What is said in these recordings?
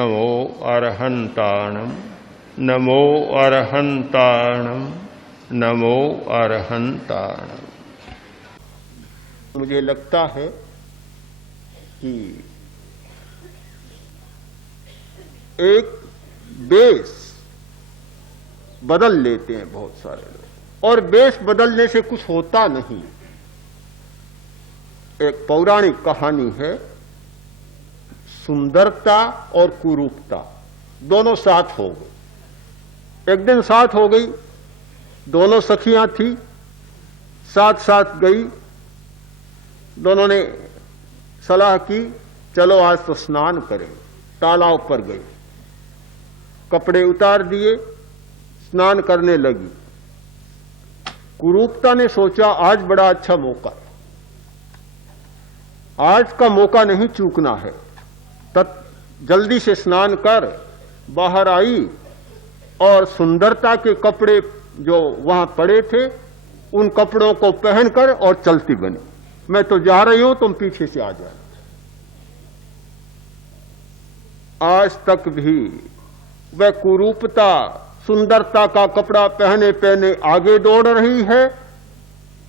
नमो अरहंताणम नमो अरहंताणम नमो अरहंताणम। मुझे लगता है कि एक बेस बदल लेते हैं बहुत सारे लोग, और बेस बदलने से कुछ होता नहीं। एक पौराणिक कहानी है, सुंदरता और कुरूपता दोनों साथ हो गई। एक दिन साथ हो गई, दोनों सखियां थी, साथ साथ गई। दोनों ने सलाह की, चलो आज तो स्नान करें। तालाब पर गई, कपड़े उतार दिए, स्नान करने लगी। कुरूपता ने सोचा आज बड़ा अच्छा मौका, आज का मौका नहीं चूकना है। जल्दी से स्नान कर बाहर आई और सुंदरता के कपड़े जो वहां पड़े थे उन कपड़ों को पहनकर और चलती बनी। मैं तो जा रही हूं, तुम पीछे से आ जाए। आज तक भी वह कुरूपता सुंदरता का कपड़ा पहने पहने आगे दौड़ रही है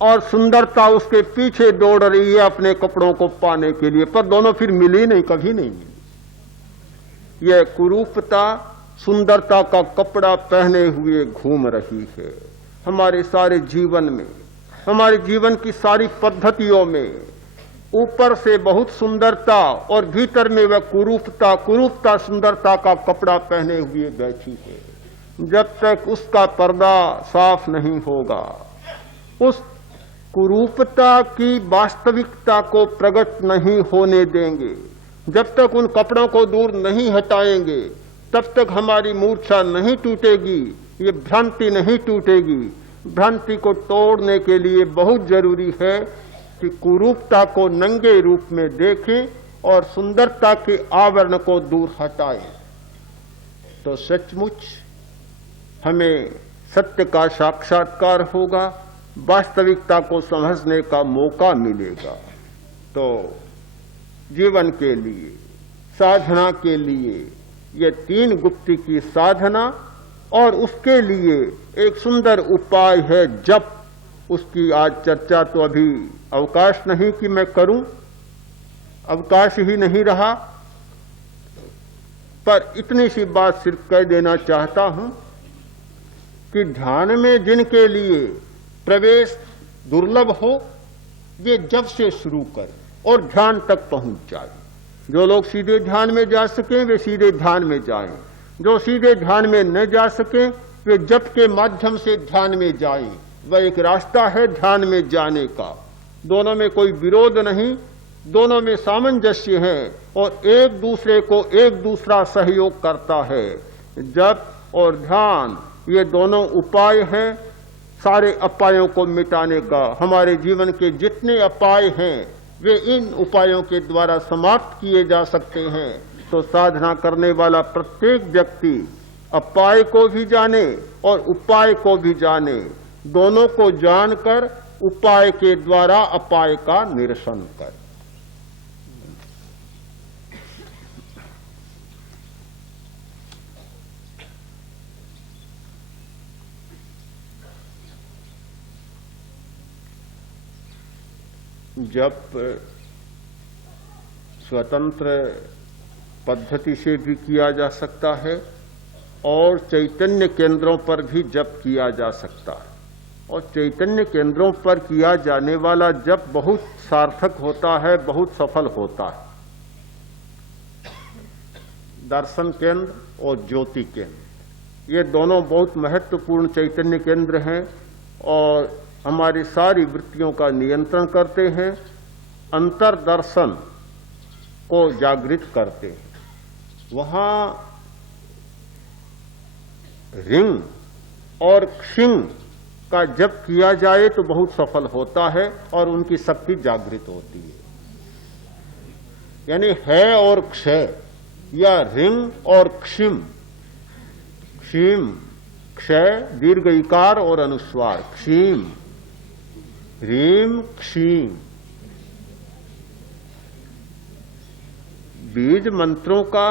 और सुंदरता उसके पीछे दौड़ रही है अपने कपड़ों को पाने के लिए, पर दोनों फिर मिली नहीं, कभी नहीं मिली। यह कुरूपता सुंदरता का कपड़ा पहने हुए घूम रही है हमारे सारे जीवन में, हमारे जीवन की सारी पद्धतियों में। ऊपर से बहुत सुंदरता और भीतर में वह कुरूपता, कुरूपता सुंदरता का कपड़ा पहने हुए बैठी है। जब तक उसका पर्दा साफ नहीं होगा, उस कुरूपता की वास्तविकता को प्रकट नहीं होने देंगे, जब तक उन कपड़ों को दूर नहीं हटाएंगे, तब तक हमारी मूर्छा नहीं टूटेगी, ये भ्रांति नहीं टूटेगी। भ्रांति को तोड़ने के लिए बहुत जरूरी है कि कुरूपता को नंगे रूप में देखें और सुंदरता के आवरण को दूर हटाएं, तो सचमुच हमें सत्य का साक्षात्कार होगा, वास्तविकता को समझने का मौका मिलेगा। तो जीवन के लिए, साधना के लिए ये 3 गुप्ती की साधना, और उसके लिए एक सुंदर उपाय है जप। उसकी आज चर्चा तो अभी अवकाश नहीं कि मैं करूं, अवकाश ही नहीं रहा, पर इतनी सी बात सिर्फ कह देना चाहता हूं कि ध्यान में जिनके लिए प्रवेश दुर्लभ हो, ये जब से शुरू करें और ध्यान तक पहुंच जाए। जो लोग सीधे ध्यान में जा सकें वे सीधे ध्यान में जाएं, जो सीधे ध्यान में न जा सकें वे जप के माध्यम से ध्यान में जाएं। वह एक रास्ता है ध्यान में जाने का। दोनों में कोई विरोध नहीं, दोनों में सामंजस्य है और एक दूसरे को एक दूसरा सहयोग करता है। जप और ध्यान ये दोनों उपाय हैं सारे अपायों को मिटाने का। हमारे जीवन के जितने अपाय हैं वे इन उपायों के द्वारा समाप्त किए जा सकते हैं। तो साधना करने वाला प्रत्येक व्यक्ति अपाय को भी जाने और उपाय को भी जाने, दोनों को जानकर उपाय के द्वारा अपाय का निरसन करे। जप स्वतंत्र पद्धति से भी किया जा सकता है और चैतन्य केंद्रों पर भी जप किया जा सकता है, और चैतन्य केंद्रों पर किया जाने वाला जप बहुत सार्थक होता है, बहुत सफल होता है। दर्शन केंद्र और ज्योति केंद्र ये दोनों बहुत महत्वपूर्ण चैतन्य केंद्र हैं और हमारी सारी वृत्तियों का नियंत्रण करते हैं, अंतर्दर्शन को जागृत करते हैं। वहां रिंग और क्षिंग का जप किया जाए तो बहुत सफल होता है और उनकी शक्ति जागृत होती है। यानी है और क्षय या रिंग और क्षिम, क्षीम क्षय दीर्घ इकार और अनुस्वार, क्षीम ह्रीम क्षीम। बीज मंत्रों का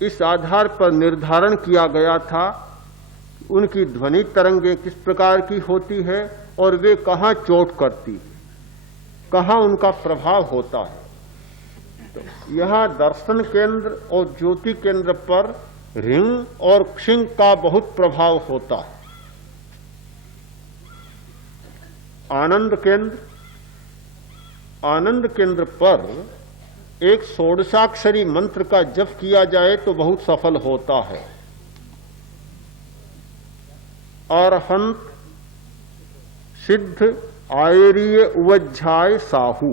इस आधार पर निर्धारण किया गया था उनकी ध्वनि तरंगें किस प्रकार की होती है और वे कहाँ चोट करती है, कहाँ उनका प्रभाव होता है। तो यहाँ दर्शन केंद्र और ज्योति केंद्र पर ऋंग और क्षिंग का बहुत प्रभाव होता है। आनंद केंद्र पर एक षोडशाक्षरी मंत्र का जप किया जाए तो बहुत सफल होता है। अरहंत सिद्ध आयरीय उवज्झाय साहू,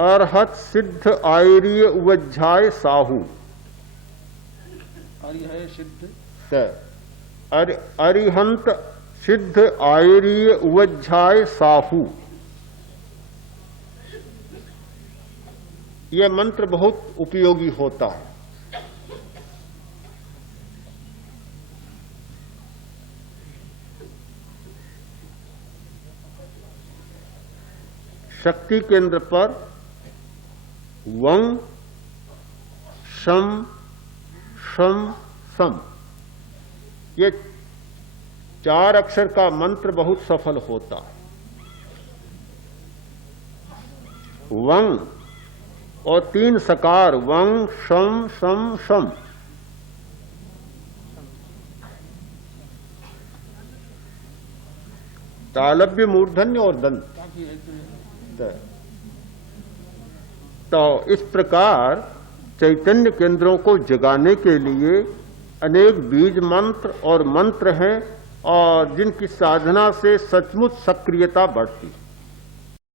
अरहत सिद्ध आयरीय उवज्झाय साहू। अरिहंत सिद्ध आयरीय उवज्झाय साहू, यह मंत्र बहुत उपयोगी होता है। शक्ति केंद्र पर वंग शम शम सम, ये 4 अक्षर का मंत्र बहुत सफल होता है। वंग और 3 सकार, वंग शम शम शम। तालव्य मूर्धन्य और दंत। तो इस प्रकार चैतन्य केंद्रों को जगाने के लिए अनेक बीज मंत्र और मंत्र हैं और जिनकी साधना से सचमुच सक्रियता बढ़ती है।